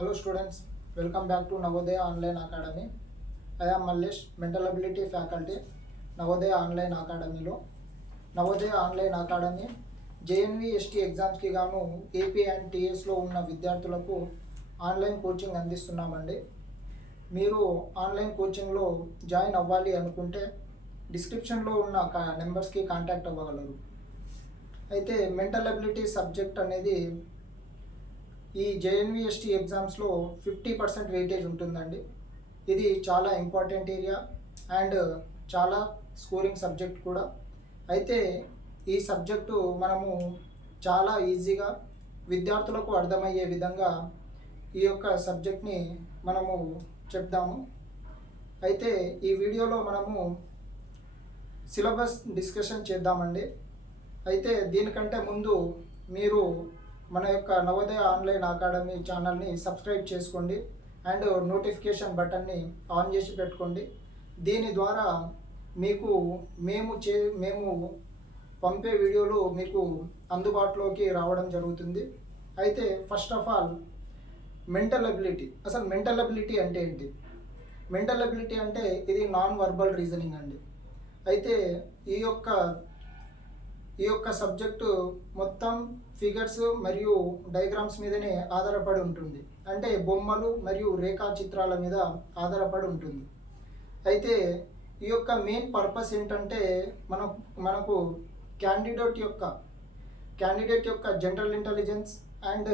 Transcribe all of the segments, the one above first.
Hello students welcome back to Navodaya online academy I am Mallesh mental ability faculty Navodaya online అకాడమీలో Navodaya online academy JNV ST ఎగ్జామ్స్కి గాను AP and టీఎస్లో ఉన్న విద్యార్థులకు online coaching అందిస్తున్నామండి. మీరు online కోచింగ్లో join అవ్వాలి అనుకుంటే డిస్క్రిప్షన్లో ఉన్న కా నెంబర్స్కి కాంటాక్ట్ అవ్వగలరు. అయితే మెంటల్ అబిలిటీ సబ్జెక్ట్ అనేది ఈ జేఎన్విఎస్టీ ఎగ్జామ్స్లో ఫిఫ్టీ పర్సెంట్ వెయిటేజ్ ఉంటుందండి. ఇది చాలా ఇంపార్టెంట్ ఏరియా అండ్ చాలా స్కోరింగ్ సబ్జెక్ట్ కూడా. అయితే ఈ సబ్జెక్టు మనము చాలా ఈజీగా విద్యార్థులకు అర్థమయ్యే విధంగా ఈ యొక్క సబ్జెక్ట్ని మనము చెప్దాము. అయితే ఈ వీడియోలో మనము సిలబస్ డిస్కషన్ చేద్దామండి. అయితే దీనికంటే ముందు మీరు మన యొక్క నవోదయ ఆన్లైన్ అకాడమీ ఛానల్ని సబ్స్క్రైబ్ చేసుకోండి అండ్ నోటిఫికేషన్ బటన్ని ఆన్ చేసి పెట్టుకోండి. దీని ద్వారా మీకు మేము చే మేము పంపే వీడియోలు మీకు అందుబాటులోకి రావడం జరుగుతుంది. అయితే first of all mental ability అసలు మెంటల్ అబిలిటీ అంటే ఏంటి? మెంటల్ అబిలిటీ అంటే ఇది నాన్ వర్బల్ రీజనింగ్ అండి. అయితే ఈ యొక్క ఈ యొక్క సబ్జెక్టు మొత్తం ఫిగర్స్ మరియు డయాగ్రామ్స్ మీదనే ఆధారపడి ఉంటుంది. అంటే బొమ్మలు మరియు రేఖా చిత్రాల మీద ఆధారపడి ఉంటుంది. అయితే ఈ యొక్క మెయిన్ పర్పస్ ఏంటంటే మన మనకు క్యాండిడేట్ యొక్క క్యాండిడేట్ యొక్క జనరల్ ఇంటెలిజెన్స్ అండ్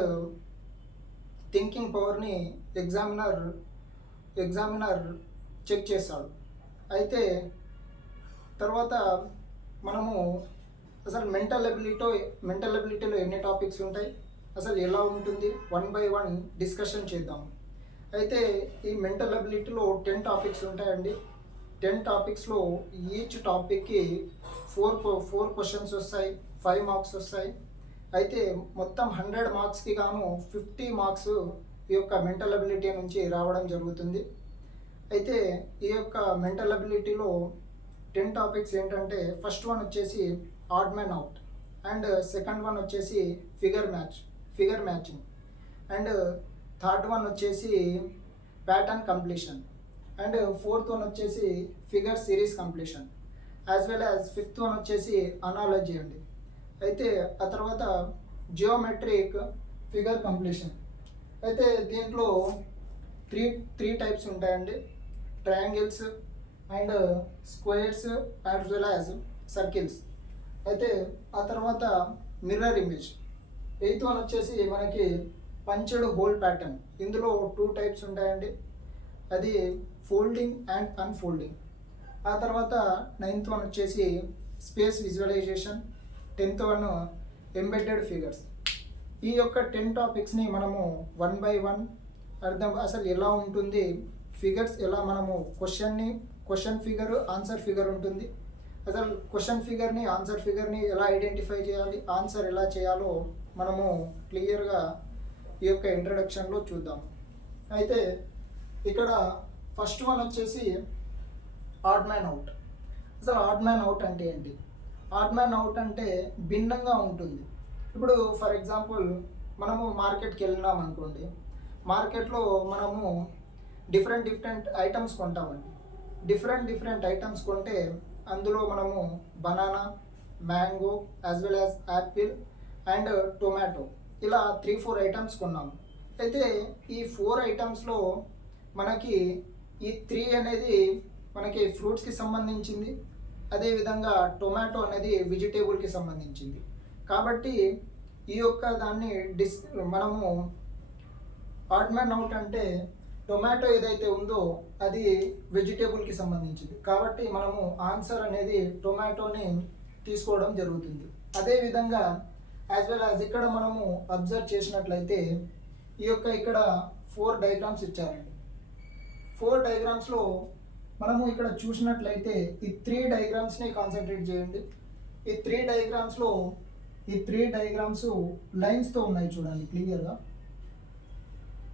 థింకింగ్ పవర్ని ఎగ్జామినర్ ఎగ్జామినర్ చెక్ చేస్తాడు. అయితే తర్వాత మనము అసలు మెంటల్ ఎబిలిటీ మెంటల్ ఎబిలిటీలో ఎన్ని టాపిక్స్ ఉంటాయి? అసలు ఎలా ఉంటుంది? వన్ బై వన్ డిస్కషన్ చేద్దాం. అయితే ఈ మెంటల్ అబిలిటీలో టెన్ టాపిక్స్ ఉంటాయండి. టెన్ టాపిక్స్లో ఈచ్ టాపిక్కి ఫోర్ ఫోర్ క్వశ్చన్స్ వస్తాయి ఫైవ్ మార్క్స్ వస్తాయి. అయితే మొత్తం హండ్రెడ్ మార్క్స్కి గాను ఫిఫ్టీ మార్క్స్ ఈ యొక్క మెంటల్ అబిలిటీ నుంచి రావడం జరుగుతుంది. అయితే ఈ యొక్క మెంటల్ అబిలిటీలో టెన్ టాపిక్స్ ఏంటంటే ఫస్ట్ వన్ వచ్చేసి odd man out and second one వచ్చేసి figure match figure matching and third one వచ్చేసి pattern completion and fourth one వచ్చేసి figure series completion as well as fifth one వచ్చేసి analogy అండి. అయితే ఆ తర్వాత జియోమెట్రిక్ ఫిగర్ కంప్లీషన్ అయితే దీంట్లో త్రీ త్రీ టైప్స్ ఉంటాయండి. Triangles and squares as well as circles అయితే ఆ తర్వాత మిర్రర్ ఇమేజ్ ఎయిత్ వన్ వచ్చేసి మనకి పంచడ్ హోల్ ప్యాటర్న్ ఇందులో టూ టైప్స్ ఉంటాయండి. అది ఫోల్డింగ్ అండ్ అన్ఫోల్డింగ్ ఆ తర్వాత నైన్త్ వన్ వచ్చేసి space visualization tenth one embedded figures ఈ యొక్క టెన్ టాపిక్స్ని మనము వన్ బై వన్ అర్థం అసలు ఎలా ఉంటుంది ఫిగర్స్ ఎలా మనము క్వశ్చన్ని క్వశ్చన్ ఫిగర్ ఆన్సర్ ఫిగర్ ఉంటుంది. అసలు క్వశ్చన్ ఫిగర్ని ఆన్సర్ ఫిగర్ని ఎలా ఐడెంటిఫై చేయాలి ఆన్సర్ ఎలా చేయాలో మనము క్లియర్గా ఈ యొక్క ఇంట్రడక్షన్లో చూద్దాం. అయితే ఇక్కడ ఫస్ట్ వన్ వచ్చేసి ఆడ్ మ్యాన్ అవుట్ అసలు ఆడ్ మ్యాన్ అవుట్ అంటే ఏంటి? ఆడ్ మ్యాన్ అవుట్ అంటే భిన్నంగా ఉంటుంది. ఇప్పుడు ఫర్ ఎగ్జాంపుల్ మనము మార్కెట్కి వెళ్ళినాం అనుకోండి. మార్కెట్లో మనము డిఫరెంట్ డిఫరెంట్ ఐటమ్స్ కొంటామండి. డిఫరెంట్ డిఫరెంట్ ఐటమ్స్ కొంటే అందులో మనము banana mango as well as apple and tomato ఇలా త్రీ ఫోర్ ఐటమ్స్ కొన్నాము అయితే ఈ ఫోర్ ఐటమ్స్లో మనకి ఈ త్రీ అనేది మనకి ఫ్రూట్స్కి సంబంధించింది. అదేవిధంగా టొమాటో అనేది వెజిటేబుల్కి సంబంధించింది. కాబట్టి ఈ యొక్క దాన్ని డిస్ మనము ఆడ్మ్యాన్ అవుట్ అంటే టొమాటో ఏదైతే ఉందో అది వెజిటేబుల్కి సంబంధించింది. కాబట్టి మనము ఆన్సర్ అనేది టొమాటోని తీసుకోవడం జరుగుతుంది. అదేవిధంగా యాజ్ వెల్ యాజ్ ఇక్కడ మనము అబ్జర్వ్ చేసినట్లయితే ఈ యొక్క ఇక్కడ ఫోర్ డయాగ్రామ్స్ ఇచ్చారండి. ఫోర్ డయాగ్రామ్స్లో మనము ఇక్కడ చూసినట్లయితే ఈ త్రీ డయాగ్రామ్స్ని కాన్సన్ట్రేట్ చేయండి. ఈ త్రీ డయాగ్రామ్స్లో ఈ త్రీ డయాగ్రామ్స్ లైన్స్తో ఉన్నాయి చూడండి క్లియర్గా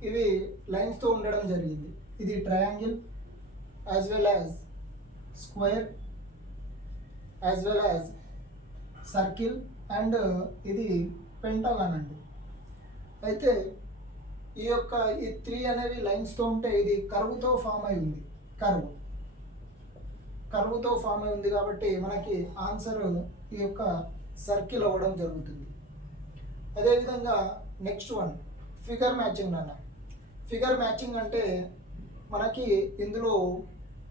ఇవి లైన్స్తో ఉండడం జరిగింది. ఇది triangle as well as square as well as circle and ఇది పెంటగాన్ అండి. అయితే ఈ యొక్క ఈ త్రీ అనేవి లైన్స్తో ఉంటే ఇది కరువుతో ఫామ్ అయి ఉంది. కరువు. కరువుతో ఫామ్ అయి ఉంది కాబట్టి మనకి ఆన్సర్ ఈ యొక్క సర్కిల్ అవ్వడం జరుగుతుంది. అదేవిధంగా నెక్స్ట్ వన్ ఫిగర్ మ్యాచింగ్ నాన్న. ఫిగర్ మ్యాచింగ్ అంటే మనకి ఇందులో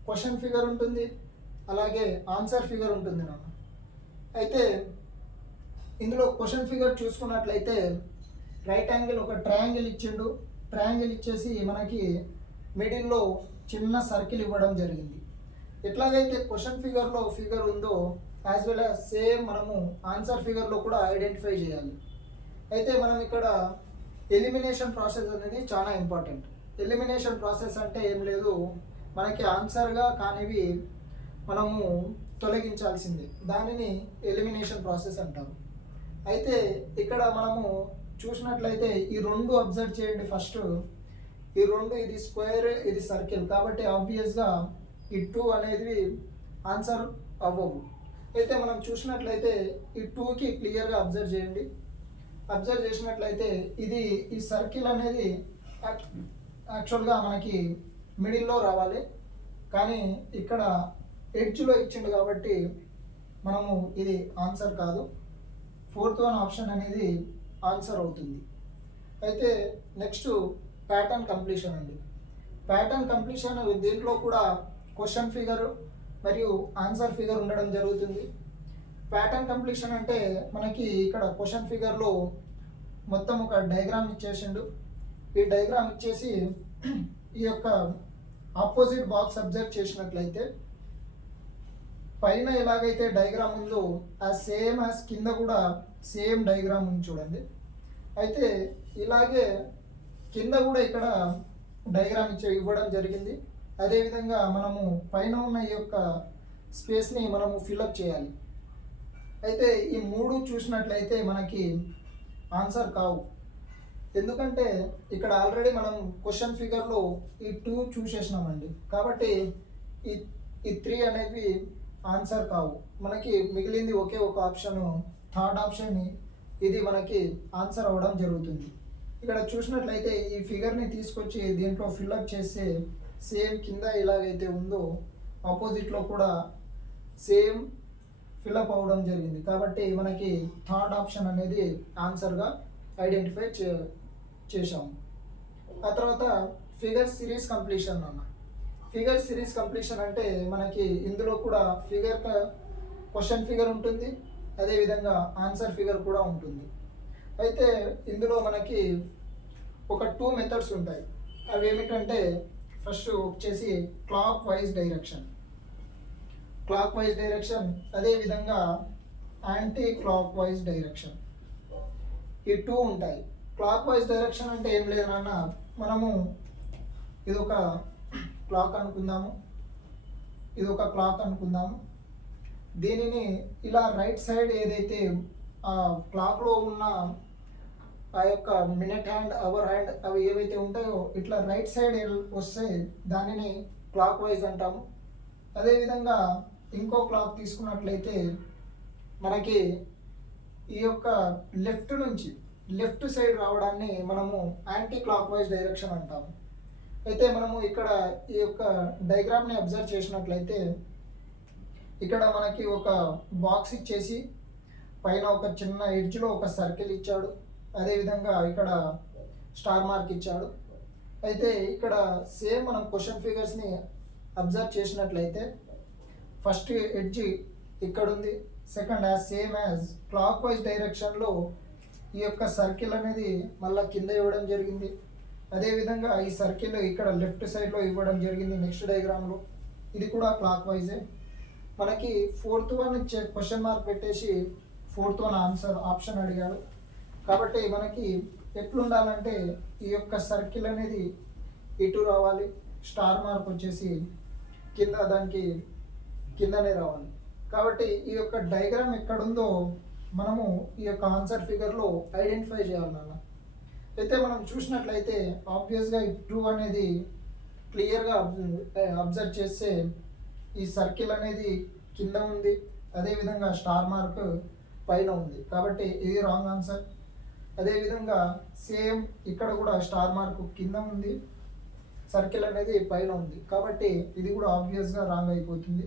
క్వశ్చన్ ఫిగర్ ఉంటుంది అలాగే ఆన్సర్ ఫిగర్ ఉంటుంది నాన్న అయితే ఇందులో క్వశ్చన్ ఫిగర్ చూసుకున్నట్లయితే రైట్ యాంగిల్ ఒక ట్రయాంగిల్ ఇచ్చిండు. ట్రయాంగిల్ ఇచ్చేసి మనకి మిడిల్లో చిన్న సర్కిల్ ఇవ్వడం జరిగింది. ఎట్లాగైతే క్వశ్చన్ ఫిగర్లో ఫిగర్ ఉందో యాజ్ వెల్ యాజ్ సేమ్ మనము ఆన్సర్ ఫిగర్లో కూడా ఐడెంటిఫై చేయాలి. అయితే మనం ఇక్కడ ఎలిమినేషన్ ప్రాసెస్ అనేది చాలా ఇంపార్టెంట్ ఎలిమినేషన్ ప్రాసెస్ అంటే ఏం లేదు. మనకి ఆన్సర్గా కానివి మనము తొలగించాల్సింది. దానిని ఎలిమినేషన్ ప్రాసెస్ అంటారు. అయితే ఇక్కడ మనము చూసినట్లయితే ఈ రెండు అబ్జర్వ్ చేయండి ఫస్ట్ ఈ రెండు ఇది స్క్వేర్ ఇది సర్కిల్ కాబట్టి ఆబ్వియస్గా ఈ టూ అనేది ఆన్సర్ అవ్వవు. అయితే మనం చూసినట్లయితే ఈ టూకి క్లియర్గా అబ్జర్వ్ చేయండి. అబ్జర్వ్ చేసినట్లయితే ఇది ఈ సర్కిల్ అనేది యాక్చువల్గా మనకి మిడిల్లో రావాలి. కానీ ఇక్కడ ఎడ్జ్లో ఇచ్చిండు కాబట్టి మనము ఇది ఆన్సర్ కాదు. ఫోర్త్ వన్ ఆప్షన్ అనేది ఆన్సర్ అవుతుంది. అయితే నెక్స్ట్ ప్యాటర్న్ కంప్లీషన్ అండి. ప్యాటర్న్ కంప్లీషన్ దీంట్లో కూడా క్వశ్చన్ ఫిగర్ మరియు ఆన్సర్ ఫిగర్ ఉండడం జరుగుతుంది. ప్యాటర్న్ కంప్లీషన్ అంటే మనకి ఇక్కడ క్వశ్చన్ ఫిగర్లో మొత్తం ఒక డయాగ్రామ్ ఇచ్చేసిండు. ఈ డయాగ్రామ్ ఇచ్చేసి ఈ యొక్క ఆపోజిట్ బాక్స్ అబ్జర్వ్ చేసినట్లయితే పైన ఎలాగైతే డయాగ్రామ్ ఉందో ఆ సేమ్ యాజ్ కింద కూడా సేమ్ డయాగ్రామ్ ఉంది చూడండి. అయితే ఇలాగే కింద కూడా ఇక్కడ డయాగ్రామ్ ఇచ్చే ఇవ్వడం జరిగింది. అదేవిధంగా మనము పైన ఉన్న ఈ యొక్క స్పేస్ని మనము ఫిల్అప్ చేయాలి. అయితే ఈ మూడు చూసినట్లయితే మనకి ఆన్సర్ కావు. ఎందుకంటే ఇక్కడ ఆల్రెడీ మనం క్వశ్చన్ ఫిగర్లో ఈ టూ చూసేసినామండి. కాబట్టి ఈ ఈ త్రీ అనేవి ఆన్సర్ కావు. మనకి మిగిలింది ఒకే ఒక ఆప్షన్ థర్డ్ ఆప్షన్ ఇది మనకి ఆన్సర్ అవ్వడం జరుగుతుంది. ఇక్కడ చూసినట్లయితే ఈ ఫిగర్ని తీసుకొచ్చి దీంట్లో ఫిల్అప్ చేస్తే సేమ్ కింద ఎలాగైతే ఉందో ఆపోజిట్లో కూడా సేమ్ ఫిల్అప్ అవ్వడం జరిగింది. కాబట్టి మనకి థర్డ్ ఆప్షన్ అనేది ఆన్సర్గా ఐడెంటిఫై చే చేశాము ఆ తర్వాత ఫిగర్ సిరీస్ కంప్లీషన్ అన్న. ఫిగర్ సిరీస్ కంప్లీషన్ అంటే మనకి ఇందులో కూడా ఫిగర్ క్వశ్చన్ ఫిగర్ ఉంటుంది అదేవిధంగా ఆన్సర్ ఫిగర్ కూడా ఉంటుంది. అయితే ఇందులో మనకి ఒక టూ మెథడ్స్ ఉంటాయి. అవి ఏమిటంటే ఫస్ట్ వచ్చేసి clock wise direction. Clock wise direction అదేవిధంగా యాంటీ క్లాక్ వైజ్ డైరెక్షన్ ఈ టూ ఉంటాయి. క్లాక్ వైజ్ డైరెక్షన్ అంటే ఏం లేదన్న మనము ఇది ఒక క్లాక్ అనుకుందాము. ఇది ఒక క్లాక్ అనుకుందాము. దీనిని ఇలా రైట్ సైడ్ ఏదైతే ఆ క్లాక్లో ఉన్న ఆ యొక్క మినిట్ హ్యాండ్ అవర్ హ్యాండ్ అవి ఏవైతే ఉంటాయో ఇట్లా రైట్ సైడ్ వస్తే దానిని క్లాక్ వైజ్ అంటాము అదేవిధంగా ఇంకో క్లాక్ తీసుకున్నట్లయితే మనకి ఈ యొక్క లెఫ్ట్ నుంచి లెఫ్ట్ సైడ్ రావడాన్ని మనము యాంటీ క్లాక్ వైజ్ డైరెక్షన్ అంటాము అయితే మనము ఇక్కడ ఈ యొక్క డైగ్రామ్ని అబ్జర్వ్ చేసినట్లయితే ఇక్కడ మనకి ఒక బాక్స్ ఇచ్చేసి పైన ఒక చిన్న ఎడ్జ్లో ఒక సర్కిల్ ఇచ్చాడు. అదేవిధంగా ఇక్కడ స్టార్ మార్క్ ఇచ్చాడు. అయితే ఇక్కడ సేమ్ మనం క్వశ్చన్ ఫిగర్స్ని అబ్జర్వ్ చేసినట్లయితే ఫస్ట్ ఎడ్జ్ ఇక్కడ ఉంది second as same as clockwise డైరెక్షన్లో ఈ యొక్క సర్కిల్ అనేది మళ్ళీ కింద ఇవ్వడం జరిగింది. అదేవిధంగా ఈ సర్కిల్ ఇక్కడ లెఫ్ట్ సైడ్లో ఇవ్వడం జరిగింది నెక్స్ట్ డయాగ్రామ్లో ఇది కూడా క్లాక్ వైజే మనకి ఫోర్త్ వన్ క్వశ్చన్ మార్క్ పెట్టేసి ఫోర్త్ వన్ ఆన్సర్ ఆప్షన్ అడిగాడు కాబట్టి మనకి ఎట్లుండాలంటే ఈ యొక్క సర్కిల్ అనేది ఇటు రావాలి స్టార్ మార్క్ వచ్చేసి కింద దానికి కిందనే రావాలి. కాబట్టి ఈ యొక్క డయాగ్రామ్ ఎక్కడుందో మనము ఈ యొక్క ఆన్సర్ ఫిగర్లో ఐడెంటిఫై చేయాలన్న అయితే మనం చూసినట్లయితే ఆబ్వియస్గా ఈ టూ అనేది క్లియర్గా అబ్జర్వ్ చేస్తే ఈ సర్కిల్ అనేది కింద ఉంది. అదేవిధంగా స్టార్ మార్క్ పైన ఉంది. కాబట్టి ఇది రాంగ్ ఆన్సర్. అదేవిధంగా సేమ్ ఇక్కడ కూడా స్టార్ మార్క్ కింద ఉంది. సర్కిల్ అనేది పైన ఉంది. కాబట్టి ఇది కూడా ఆబ్వియస్గా రాంగ్ అయిపోతుంది.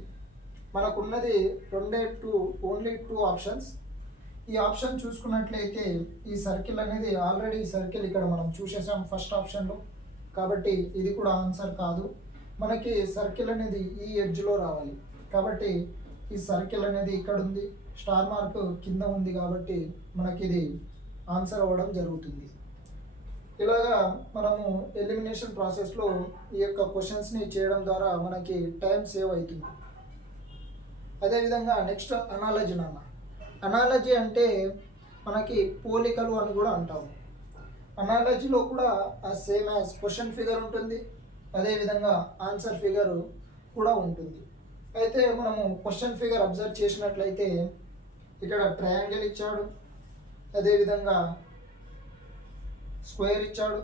మనకున్నది రెండే టూ ఓన్లీ టూ ఆప్షన్స్. ఈ ఆప్షన్ చూసుకున్నట్లయితే ఈ సర్కిల్ అనేది ఆల్రెడీ ఈ సర్కిల్ ఇక్కడ మనం చూసేసాం ఫస్ట్ ఆప్షన్లో. కాబట్టి ఇది కూడా ఆన్సర్ కాదు. మనకి సర్కిల్ అనేది ఈ ఎడ్జ్లో రావాలి. కాబట్టి ఈ సర్కిల్ అనేది ఇక్కడ ఉంది. స్టార్ మార్క్ కింద ఉంది కాబట్టి మనకి ఇది ఆన్సర్ అవ్వడం జరుగుతుంది. ఇలాగా మనము ఎలిమినేషన్ ప్రాసెస్లో ఈ యొక్క క్వశ్చన్స్ని చేయడం ద్వారా మనకి టైం సేవ్ అవుతుంది. అదేవిధంగా నెక్స్ట్ అనాలజీ నాన్న. అనాలజీ అంటే మనకి పోలికలు అని కూడా అంటాము. అనాలజీలో కూడా ఆ సేమ్ యాజ్ క్వశ్చన్ ఫిగర్ ఉంటుంది. అదేవిధంగా ఆన్సర్ ఫిగర్ కూడా ఉంటుంది. అయితే మనము క్వశ్చన్ ఫిగర్ అబ్జర్వ్ చేసినట్లయితే ఇక్కడ ట్రయాంగిల్ ఇచ్చాడు. అదేవిధంగా స్క్వేర్ ఇచ్చాడు.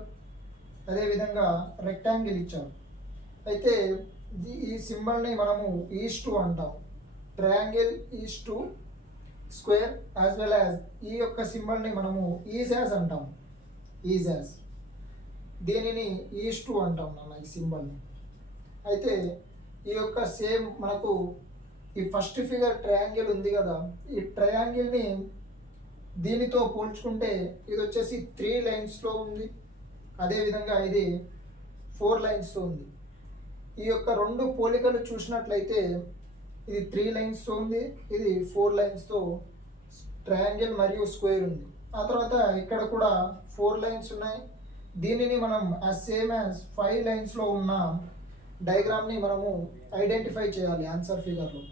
అదేవిధంగా రెక్టాంగిల్ ఇచ్చాడు. అయితే ఈ- సింబల్ని మనము ఈస్ట్ అంటాము. Triangle is to square as well as ఈ యొక్క సింబల్ని మనము ఈజ్ యాజ్ అంటాం. Is as. దీనిని ఈజ్ టు అంటాం నాన్న ఈ సింబల్ని. అయితే ఈ యొక్క సేమ్ మనకు ఈ ఫస్ట్ ఫిగర్ ట్రయాంగిల్ ఉంది కదా ఈ ట్రయాంగిల్ని దీనితో పోల్చుకుంటే ఇది వచ్చేసి త్రీ లైన్స్లో ఉంది. అదేవిధంగా ఇది ఫోర్ లైన్స్తో ఉంది. ఈ యొక్క రెండు పోలికలు చూసినట్లయితే ఇది త్రీ లైన్స్తో ఉంది ఇది ఫోర్ లైన్స్తో ట్రయాంగిల్ మరియు స్క్వేర్ ఉంది. ఆ తర్వాత ఇక్కడ కూడా ఫోర్ లైన్స్ ఉన్నాయి. దీనిని మనం యాజ్ సేమ్ యాజ్ ఫైవ్ లైన్స్లో ఉన్న డయాగ్రామ్ని మనము ఐడెంటిఫై చేయాలి ఆన్సర్ ఫిగర్లో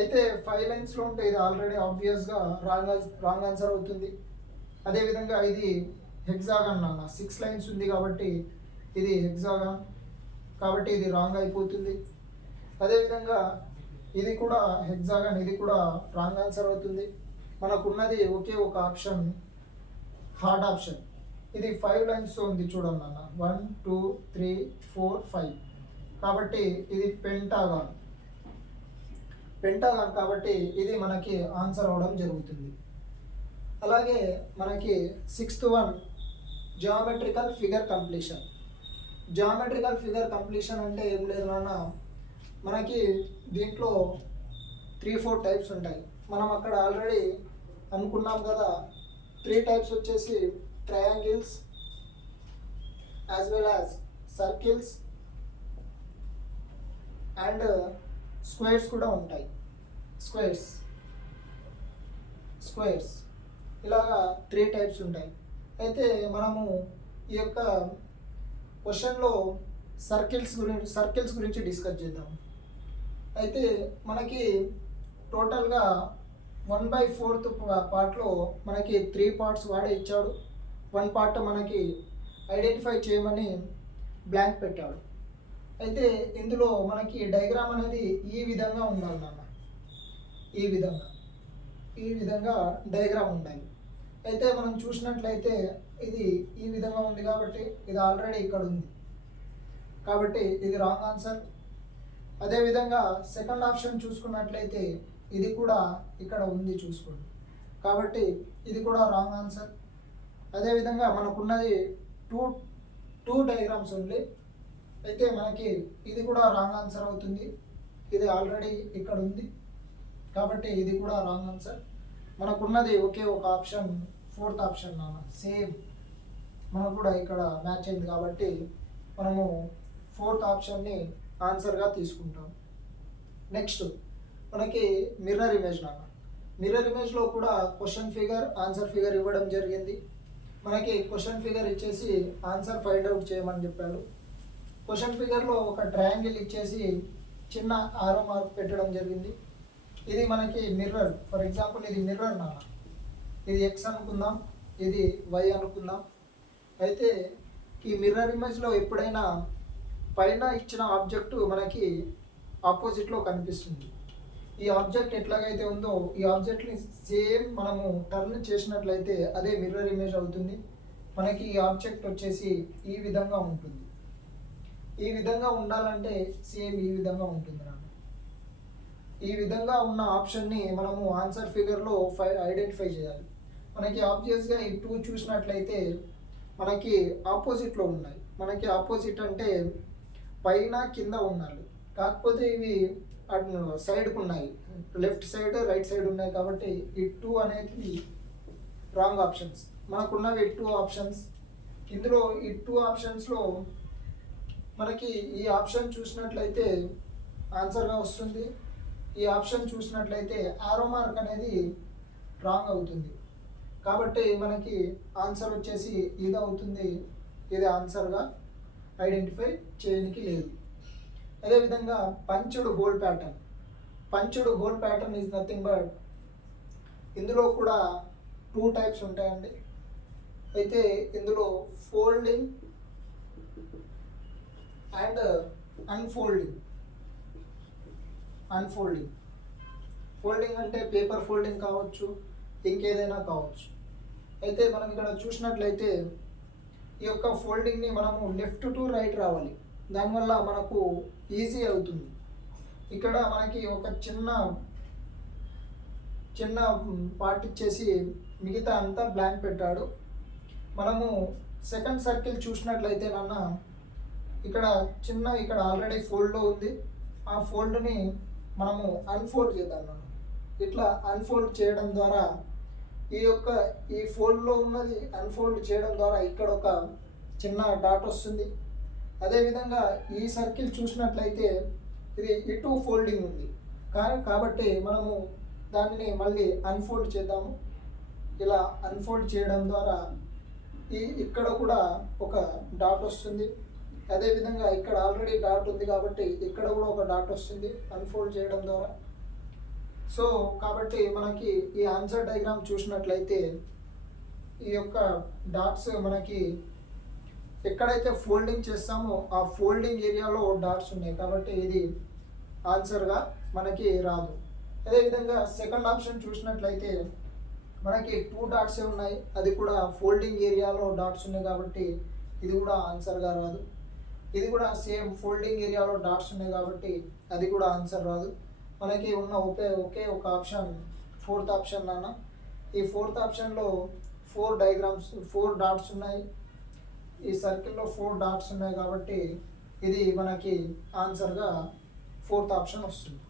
అయితే ఫైవ్ లైన్స్లో ఉంటే ఇది ఆల్రెడీ ఆబ్వియస్గా రాంగ్ రాంగ్ ఆన్సర్ అవుతుంది. అదేవిధంగా ఇది హెగ్జాగన్ అన్న సిక్స్ లైన్స్ ఉంది కాబట్టి ఇది హెగ్జాగన్ కాబట్టి ఇది రాంగ్ అయిపోతుంది. అదేవిధంగా ఇది కూడా హెగ్జాగన్ ఇది కూడా రాంగ్ ఆన్సర్ అవుతుంది. మనకున్నది ఒకే ఒక ఆప్షన్ హార్డ్ ఆప్షన్ ఇది ఫైవ్ లైన్స్ ఉంది చూడండి అన్న one two three four five కాబట్టి ఇది పెంటాగాన్ పెంటాగాన్ కాబట్టి ఇది మనకి ఆన్సర్ అవడం జరుగుతుంది. అలాగే మనకి sixth one geometrical figure completion geometrical figure completion అంటే ఏం లేదు నాన్న. మనకి దీంట్లో త్రీ ఫోర్ టైప్స్ ఉంటాయి. మనం అక్కడ ఆల్రెడీ అనుకున్నాం కదా త్రీ టైప్స్ వచ్చేసి triangles as well as circles and squares కూడా ఉంటాయి. స్క్వేర్స్ స్క్వేర్స్ ఇలాగా త్రీ టైప్స్ ఉంటాయి. అయితే మనము ఈ యొక్క క్వశ్చన్లో సర్కిల్స్ గురించి సర్కిల్స్ గురించి డిస్కస్ చేద్దాం. అయితే మనకి టోటల్గా వన్ బై ఫోర్త్ పార్ట్లో మనకి త్రీ పార్ట్స్ వాడే ఇచ్చాడు. వన్ పార్ట్ మనకి ఐడెంటిఫై చేయమని బ్లాంక్ పెట్టాడు. అయితే ఇందులో మనకి డయాగ్రామ్ అనేది ఈ విధంగా ఉండాలి నాన్న. ఈ విధంగా. ఈ విధంగా డయాగ్రామ్ ఉండాలి. అయితే మనం చూసినట్లయితే ఇది ఈ విధంగా ఉంది కాబట్టి ఇది ఆల్రెడీ ఇక్కడ ఉంది. కాబట్టి ఇది రాంగ్ ఆన్సర్. అదేవిధంగా సెకండ్ ఆప్షన్ చూసుకున్నట్లయితే ఇది కూడా ఇక్కడ ఉంది చూసుకోండి. కాబట్టి ఇది కూడా రాంగ్ ఆన్సర్ అదేవిధంగా మనకున్నది టూ టూ డయాగ్రామ్స్ ఓన్లీ అయితే మనకి ఇది కూడా రాంగ్ ఆన్సర్ అవుతుంది. ఇది ఆల్రెడీ ఇక్కడ ఉంది. కాబట్టి ఇది కూడా రాంగ్ ఆన్సర్ మనకున్నది ఒకే ఒక ఆప్షన్ ఫోర్త్ ఆప్షన్ నాన్న. సేమ్ మనకు కూడా ఇక్కడ మ్యాచ్ అయింది కాబట్టి మనము ఫోర్త్ ఆప్షన్ని ఆన్సర్గా తీసుకుంటాం. నెక్స్ట్ మనకి మిర్రర్ ఇమేజ్ నాన్న. మిర్రర్ ఇమేజ్లో కూడా క్వశ్చన్ ఫిగర్ ఆన్సర్ ఫిగర్ ఇవ్వడం జరిగింది. మనకి క్వశ్చన్ ఫిగర్ ఇచ్చేసి ఆన్సర్ ఫైండ్ అవుట్ చేయమని చెప్పాడు క్వశ్చన్ ఫిగర్లో ఒక ట్రయాంగిల్ ఇచ్చేసి చిన్న ఆరో మార్క్ పెట్టడం జరిగింది. ఇది మనకి మిర్రర్ ఫర్ ఎగ్జాంపుల్ ఇది మిర్రర్ నాన్న. ఇది ఎక్స్ అనుకుందాం ఇది వై అనుకుందాం. అయితే ఈ మిర్రర్ ఇమేజ్లో ఎప్పుడైనా పైన ఇచ్చిన ఆబ్జెక్టు మనకి ఆపోజిట్లో కనిపిస్తుంది. ఈ ఆబ్జెక్ట్ ఎట్లాగైతే ఉందో ఈ ఆబ్జెక్ట్ని సేమ్ మనము టర్న్ చేసినట్లయితే అదే మిర్రర్ ఇమేజ్ అవుతుంది. మనకి ఈ ఆబ్జెక్ట్ వచ్చేసి ఈ విధంగా ఉంటుంది. ఈ విధంగా ఉండాలంటే సేమ్ ఈ విధంగా ఉంటుంది నాకు ఈ విధంగా ఉన్న ఆప్షన్ని మనము ఆన్సర్ ఫిగర్లో ఫై ఐడెంటిఫై చేయాలి. మనకి ఆబ్వియస్గా ఈ టూ చూసినట్లయితే మనకి ఆపోజిట్లో ఉన్నాయి. మనకి ఆపోజిట్ అంటే పైన కింద ఉండాలి. కాకపోతే ఇవి అటు సైడ్కు ఉన్నాయి లెఫ్ట్ సైడ్ రైట్ సైడ్ ఉన్నాయి కాబట్టి ఈ టూ అనేది రాంగ్ ఆప్షన్స్. మనకున్నవి టూ ఆప్షన్స్. ఇందులో ఈ టూ ఆప్షన్స్లో మనకి ఈ ఆప్షన్ చూసినట్లయితే ఆన్సర్గా వస్తుంది. ఈ ఆప్షన్ చూసినట్లయితే ఆరో మార్క్ అనేది రాంగ్ అవుతుంది. కాబట్టి మనకి ఆన్సర్ వచ్చేసి ఇది అవుతుంది ఇది ఆన్సర్గా ఐడెంటిఫై చేయడానికి లేదు. అదేవిధంగా punched hole pattern. Punched hole pattern is nothing but ఇందులో కూడా టూ టైప్స్ ఉంటాయండి. అయితే ఇందులో folding and unfolding. Unfolding. Folding అంటే పేపర్ ఫోల్డింగ్ కావచ్చు ఇంకేదైనా కావచ్చు. అయితే మనం ఇక్కడ చూసినట్లయితే ఈ యొక్క ఫోల్డింగ్ని మనము లెఫ్ట్ టు రైట్ రావాలి. దానివల్ల మనకు ఈజీ అవుతుంది. ఇక్కడ మనకి ఒక చిన్న చిన్న పార్ట్ ఇచ్చేసి మిగతా అంతా బ్లాంక్ పెట్టాడు. మనము సెకండ్ సర్కిల్ చూసినట్లయితే నాన్న ఇక్కడ చిన్న ఇక్కడ ఆల్రెడీ ఫోల్డ్లో ఉంది. ఆ ఫోల్డ్ని మనము అన్ఫోల్డ్ చేద్దాం ఇట్లా అన్ఫోల్డ్ చేయడం ద్వారా ఈ యొక్క ఈ ఫోల్డ్లో ఉన్నది అన్ఫోల్డ్ చేయడం ద్వారా ఇక్కడ ఒక చిన్న డాట్ వస్తుంది. అదేవిధంగా ఈ సర్కిల్ చూసినట్లయితే ఇది ఇటు ఫోల్డింగ్ ఉంది. కానీ కాబట్టి మనము దానిని మళ్ళీ అన్ఫోల్డ్ చేద్దాము. ఇలా అన్ఫోల్డ్ చేయడం ద్వారా ఈ ఇక్కడ కూడా ఒక డాట్ వస్తుంది. అదేవిధంగా ఇక్కడ ఆల్రెడీ డాట్ ఉంది కాబట్టి ఇక్కడ కూడా ఒక డాట్ వస్తుంది అన్ఫోల్డ్ చేయడం ద్వారా. సో కాబట్టి మనకి ఈ ఆన్సర్ డయాగ్రామ్ చూసినట్లయితే ఈ యొక్క డాట్స్ మనకి ఎక్కడైతే ఫోల్డింగ్ చేస్తామో ఆ ఫోల్డింగ్ ఏరియాలో డాట్స్ ఉన్నాయి. కాబట్టి ఇది ఆన్సర్గా మనకి రాదు. అదేవిధంగా సెకండ్ ఆప్షన్ చూసినట్లయితే మనకి టూ డాట్సే ఉన్నాయి. అది కూడా ఫోల్డింగ్ ఏరియాలో డాట్స్ ఉన్నాయి కాబట్టి ఇది కూడా ఆన్సర్గా రాదు. ఇది కూడా సేమ్ ఫోల్డింగ్ ఏరియాలో డాట్స్ ఉన్నాయి కాబట్టి అది కూడా ఆన్సర్ రాదు. మనకి ఉన్న ఒకే ఒకే ఒక ఆప్షన్ ఫోర్త్ ఆప్షన్ నాన్న. ఈ ఫోర్త్ ఆప్షన్లో ఫోర్ డయాగ్రామ్స్ ఫోర్ డాట్స్ ఉన్నాయి. ఈ సర్కిల్లో ఫోర్ డాట్స్ ఉన్నాయి కాబట్టి ఇది మనకి ఆన్సర్గా ఫోర్త్ ఆప్షన్ వస్తుంది.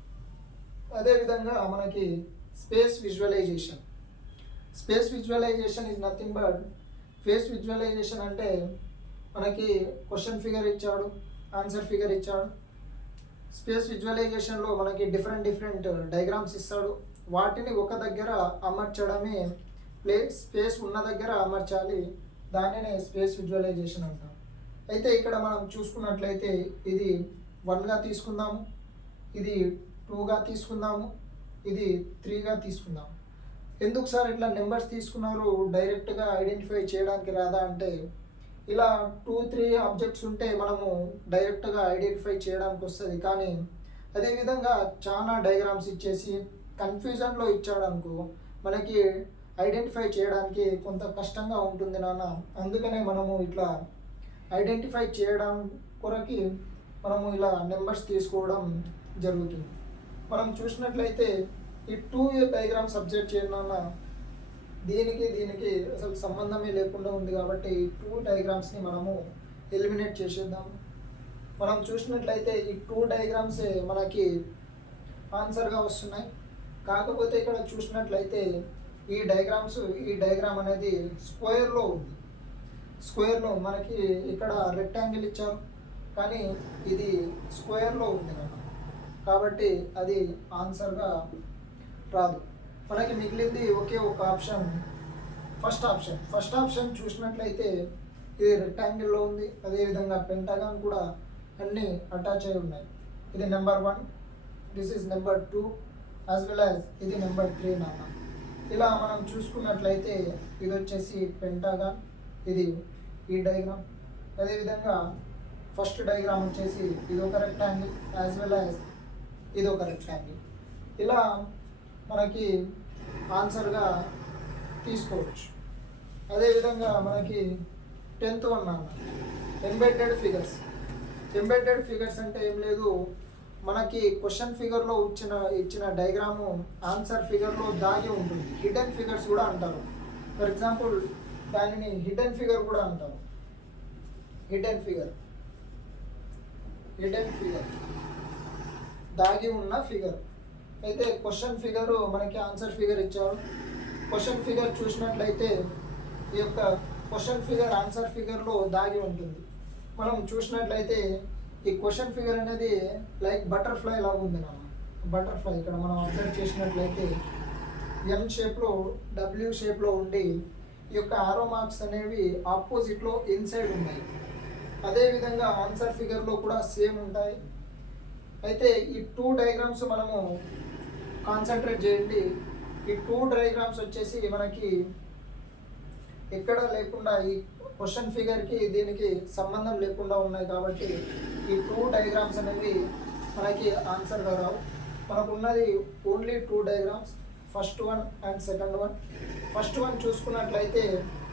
అదేవిధంగా మనకి space visualisation space visualisation is nothing but face visualisation అంటే మనకి క్వశ్చన్ ఫిగర్ ఇచ్చాడు ఆన్సర్ ఫిగర్ ఇచ్చాడు. స్పేస్ విజువలైజేషన్లో మనకి డిఫరెంట్ డిఫరెంట్ డయాగ్రామ్స్ ఇస్తాడు. వాటిని ఒక దగ్గర అమర్చడమే ప్లే స్పేస్ ఉన్న దగ్గర అమర్చాలి. దానినే స్పేస్ విజువలైజేషన్ అంటాం. అయితే ఇక్కడ మనం చూసుకున్నట్లయితే ఇది వన్గా తీసుకుందాము. ఇది టూగా తీసుకుందాము. ఇది త్రీగా తీసుకుందాము. ఎందుకు సార్ ఇట్లా నెంబర్స్ తీసుకున్నారు? డైరెక్ట్గా ఐడెంటిఫై చేయడానికి రాదా అంటే ఇలా టూ త్రీ ఆబ్జెక్ట్స్ ఉంటే మనము డైరెక్ట్గా ఐడెంటిఫై చేయడానికి వస్తుంది. కానీ అదేవిధంగా చాలా డయాగ్రామ్స్ ఇచ్చేసి కన్ఫ్యూజన్లో ఇచ్చాడనుకో మనకి ఐడెంటిఫై చేయడానికి కొంత కష్టంగా ఉంటుంది నాన్న. అందుకనే మనము ఇట్లా ఐడెంటిఫై చేయడం కొరకి మనము ఇలా నెంబర్స్ తీసుకోవడం జరుగుతుంది. మనం చూసినట్లయితే ఈ టూ డయాగ్రామ్ సబ్జెక్ట్ చేయడం దీనికి దీనికి అసలు సంబంధమే లేకుండా ఉంది కాబట్టి టూ డయాగ్రామ్స్ని మనము ఎలిమినేట్ చేసేద్దాము మనం చూసినట్లయితే ఈ టూ డయాగ్రామ్సే మనకి ఆన్సర్గా వస్తున్నాయి. కాకపోతే ఇక్కడ చూసినట్లయితే ఈ డయాగ్రామ్స్ ఈ డయాగ్రామ్ అనేది స్క్వేర్లో ఉంది. స్క్వేర్లో మనకి ఇక్కడ రెక్టాంగిల్ ఇచ్చారు. కానీ ఇది స్క్వేర్లో ఉంది. కాబట్టి అది ఆన్సర్గా రాదు. మనకి మిగిలింది ఒకే ఒక option first option first option చూసినట్లయితే ఇది రెక్టాంగిల్లో ఉంది. అదేవిధంగా పెంటగాన్ కూడా అన్నీ అటాచ్ అయి ఉన్నాయి. ఇది number one this is number two as well as ఇది నెంబర్ త్రీ నాన్న. ఇలా మనం చూసుకున్నట్లయితే ఇది వచ్చేసి పెంటాగాన్ ఇది ఈ డయాగ్రామ్ అదేవిధంగా ఫస్ట్ డయాగ్రామ్ వచ్చేసి ఇది ఒక రెక్టాంగిల్ యాజ్ వెల్ యాజ్ ఇది ఒక రెక్టాంగిల్ ఇలా మనకి ఆన్సర్గా తీసుకోవచ్చు. అదేవిధంగా మనకి టెన్త్ వన్ అన్న ఎంబెడెడ్ ఫిగర్స్ ఎంబెడెడ్ ఫిగర్స్ అంటే ఏం లేదు. మనకి క్వశ్చన్ ఫిగర్లో ఇచ్చిన ఇచ్చిన డయాగ్రాము ఆన్సర్ ఫిగర్లో దాగి ఉంటుంది. హిడెన్ ఫిగర్స్ కూడా అంటారు. ఫర్ ఎగ్జాంపుల్ దానిని హిడెన్ ఫిగర్ కూడా అంటారు. హిడెన్ ఫిగర్ హిడెన్ ఫిగర్ దాగి ఉన్న ఫిగర్ అయితే క్వశ్చన్ ఫిగర్ మనకి ఆన్సర్ ఫిగర్ ఇచ్చారు. క్వశ్చన్ ఫిగర్ చూసినట్లయితే ఈ యొక్క క్వశ్చన్ ఫిగర్ ఆన్సర్ ఫిగర్లో దాగి ఉంటుంది. మనం చూసినట్లయితే ఈ క్వశ్చన్ ఫిగర్ అనేది లైక్ బటర్ఫ్లై లాగా ఉంది నాన్న. బటర్ఫ్లై ఇక్కడ మనం అబ్జర్వ్ చేసినట్లయితే ఎం షేప్లో డబ్ల్యూ షేప్లో ఉండి ఈ యొక్క ఆరో మార్క్స్ అనేవి ఆపోజిట్లో ఇన్సైడ్ ఉన్నాయి. అదేవిధంగా ఆన్సర్ ఫిగర్లో కూడా సేమ్ ఉంటాయి. అయితే ఈ టూ డయాగ్రామ్స్ మనము కాన్సన్ట్రేట్ చేయండి. ఈ టూ డయాగ్రామ్స్ వచ్చేసి మనకి ఎక్కడ లేకుండా ఈ క్వశ్చన్ ఫిగర్కి దీనికి సంబంధం లేకుండా ఉన్నాయి కాబట్టి ఈ టూ డయాగ్రామ్స్ అనేవి మనకి ఆన్సర్గా రావు. మనకు ఉన్నది only two diagrams first one and second one first one చూసుకున్నట్లయితే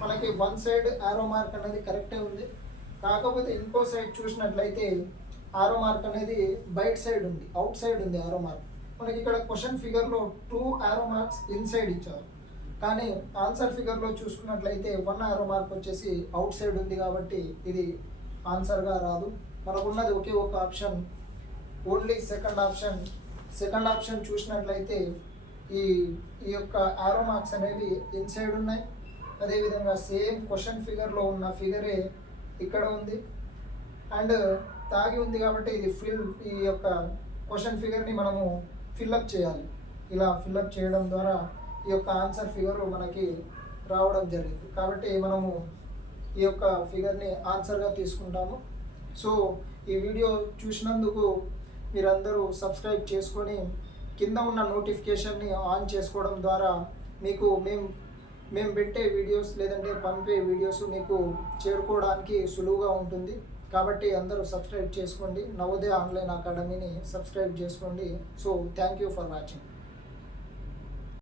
మనకి వన్ సైడ్ ఆరో మార్క్ అనేది కరెక్టే ఉంది. కాకపోతే ఇంకో సైడ్ చూసినట్లయితే ఆరో మార్క్ అనేది బయట సైడ్ ఉంది అవుట్ సైడ్ ఉంది ఆరో మార్క్ మనకి ఇక్కడ క్వశ్చన్ ఫిగర్లో టూ ఆరో మార్క్స్ ఇన్సైడ్ ఇచ్చారు. కానీ ఆన్సర్ ఫిగర్లో చూసుకున్నట్లయితే వన్ ఆరో మార్క్ వచ్చేసి అవుట్ సైడ్ ఉంది కాబట్టి ఇది ఆన్సర్గా రాదు. మనకున్నది ఒకే ఒక option only second option second option చూసినట్లయితే ఈ ఈ యొక్క ఆరో మార్క్స్ అనేవి ఇన్సైడ్ ఉన్నాయి. అదేవిధంగా సేమ్ క్వశ్చన్ ఫిగర్లో ఉన్న ఫిగరే ఇక్కడ ఉంది. అండ్ తాగి ఉంది కాబట్టి ఇది ఫిల్ ఈ యొక్క క్వశ్చన్ ఫిగర్ని మనము ఫిల్అప్ చేయాలి. ఇలా ఫిల్అప్ చేయడం ద్వారా ఈ యొక్క ఆన్సర్ ఫిగర్ మనకి రావడం జరిగింది. కాబట్టి మనము ఈ యొక్క ఫిగర్ని ఆన్సర్గా తీసుకుంటాము. సో ఈ వీడియో చూసినందుకు మీరందరూ సబ్స్క్రైబ్ చేసుకొని కింద ఉన్న నోటిఫికేషన్ని ఆన్ చేసుకోవడం ద్వారా మీకు మేము మేము పెట్టే వీడియోస్ లేదంటే పంపే వీడియోస్ మీకు చేరుకోవడానికి సులువుగా ఉంటుంది. కాబట్టి అందరూ సబ్స్క్రైబ్ చేసుకోండి. నవోదయ ఆన్లైన్ అకాడమీని సబ్స్క్రైబ్ చేసుకోండి. So thank you for watching.